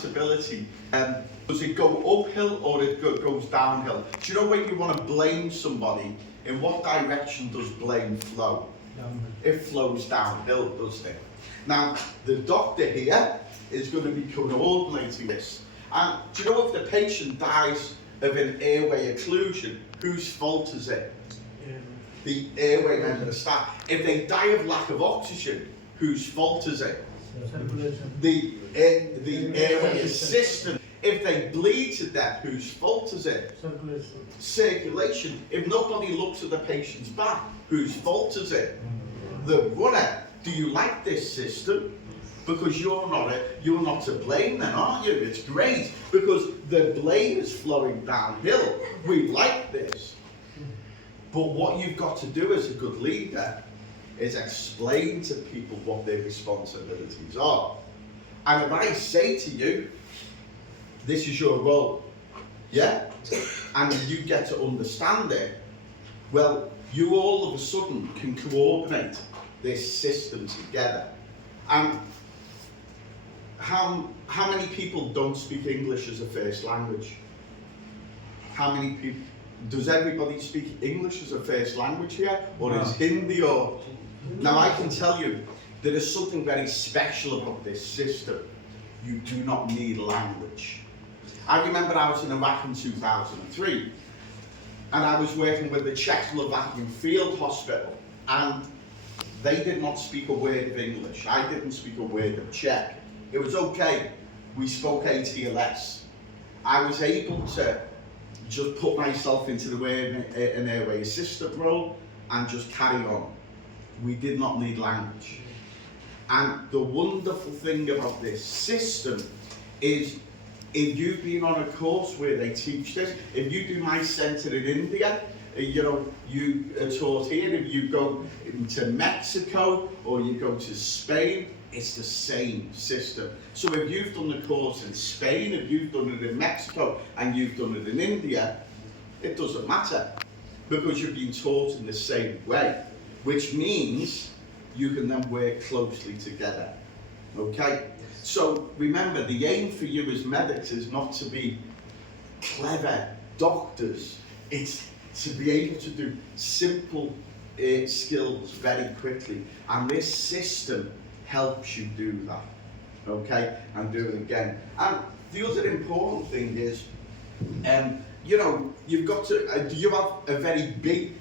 responsibility. Does it go uphill or it goes downhill? Do you know when you want to blame somebody, in what direction does blame flow? Downhill. It flows downhill, doesn't it? Now, the doctor here is going to be coordinating this. And do you know if the patient dies of an airway occlusion, whose fault is it? The airway member of staff. If they die of lack of oxygen, whose fault is it? Circulation. The airway assistant. If they bleed to death, whose fault is it? Circulation. Circulation. If nobody looks at the patient's back, whose fault is it? The runner. Do you like this system? Because you're not to blame then, aren't you? It's great because the blame is flowing downhill. We like this. But what you've got to do as a good leader is explain to people what their responsibilities are. And if I say to you, this is your role, yeah? And you get to understand it, well, you all of a sudden can coordinate this system together. And how many people don't speak English as a first language? How many people? Does everybody speak English as a first language here? Or is Hindi or? Now I can tell you, there is something very special about this system. You do not need language. I remember I was in Iraq in 2003, and I was working with the Czechoslovakian field hospital, and they did not speak a word of English. I didn't speak a word of Czech. It was okay. We spoke ATLS. I was able to just put myself into an airway assistant role and just carry on. We did not need language. And the wonderful thing about this system is, if you've been on a course where they teach this, if you do my centre in India, you are taught here. If you go to Mexico or you go to Spain, it's the same system. So if you've done the course in Spain, if you've done it in Mexico, and you've done it in India, it doesn't matter, because you're being taught in the same way, which means you can then work closely together. Okay? So remember, the aim for you as medics is not to be clever doctors. It's to be able to do simple skills very quickly. And this system helps you do that. Okay? And do it again. And the other important thing is, you've got to, do you have a very big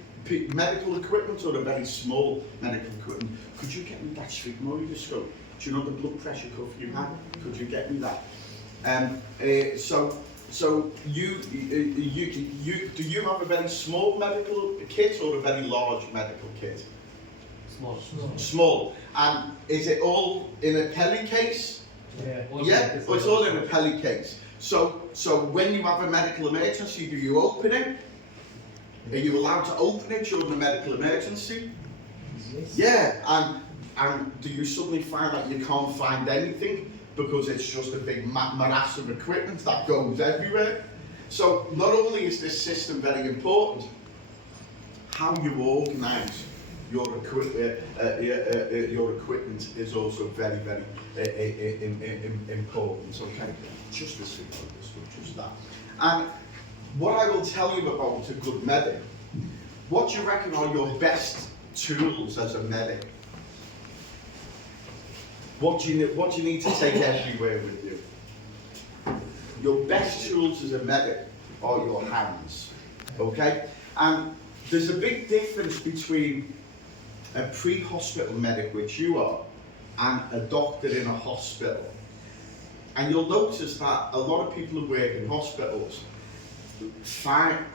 medical equipment or a very small medical equipment? Could you get me that sphygmoscope? Do you know the blood pressure cuff you have? Could you get me that? So you do you have a very small medical kit or a very large medical kit? Small. Small. And is it all in a Pelly case? Yeah. Yeah, well, it's all in a Pelly case. So when you have a medical emergency, do you open it? Are you allowed to open it during a medical emergency? Yes. Yeah, and do you suddenly find that you can't find anything because it's just a big morass of equipment that goes everywhere? So not only is this system very important, how you organise your equipment is also very, very important. Okay, just this thing, just that. And what I will tell you about a good medic, what do you reckon are your best tools as a medic? What do you need to take everywhere with you? Your best tools as a medic are your hands, okay? And there's a big difference between a pre-hospital medic, which you are, and a doctor in a hospital. And you'll notice that a lot of people who work in hospitals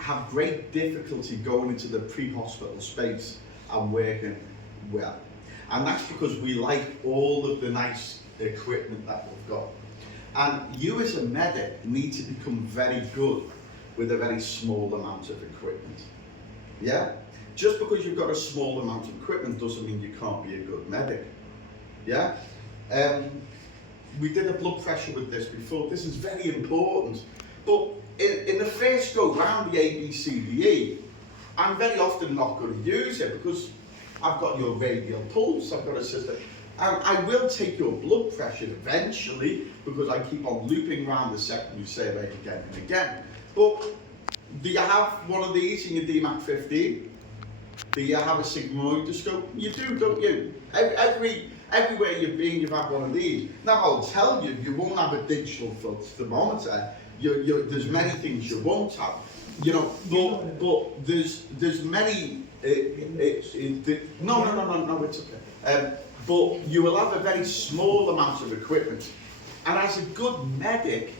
have great difficulty going into the pre-hospital space and working well. And that's because we like all of the nice equipment that we've got. And you as a medic need to become very good with a very small amount of equipment. Yeah? Just because you've got a small amount of equipment doesn't mean you can't be a good medic. Yeah? We did a blood pressure with this before. This is very important. But in the first go round the ABCDE, I'm very often not going to use it because I've got your radial pulse, I've got a system. I will take your blood pressure eventually because I keep on looping around the secondary survey again and again. But do you have one of these in your DMAC 15? Do you have a sigmoidoscope? You do, don't you? Everywhere you've been, you've had one of these. Now, I'll tell you, you won't have a digital thermometer. There's many things you won't have. You know, but there's many. No, it's okay. But you will have a very small amount of equipment, and as a good medic,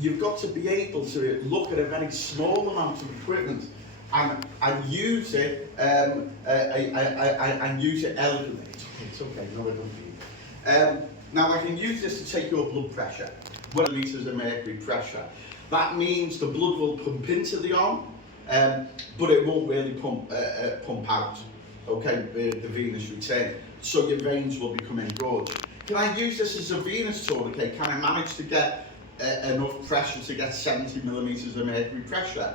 you've got to be able to look at a very small amount of equipment and use it and use it elegantly. It's okay. No, I don't need. Now I can use this to take your blood pressure, 1 meters of mercury pressure. That means the blood will pump into the arm, but it won't really pump out. Okay, the venous return. So your veins will become engorged. Can I use this as a venous tourniquet? Can I manage to get enough pressure to get 70 millimeters of mercury pressure?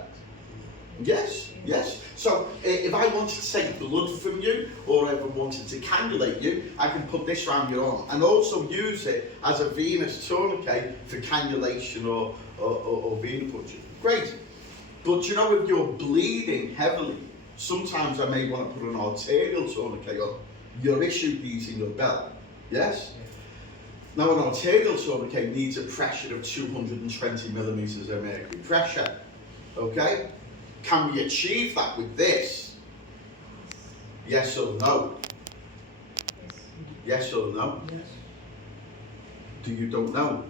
Yes, yes. So if I wanted to take blood from you, or if I wanted to cannulate you, I can put this around your arm and also use it as a venous tourniquet for cannulation or vein punching. Great. But you know, if you're bleeding heavily, sometimes I may want to put an arterial tourniquet on. You're issued these in your belt. Yes? Now, an arterial tourniquet needs a pressure of 220 millimeters of mercury pressure. Okay? Can we achieve that with this? Yes or no? Yes or no? Yes. Do you don't know?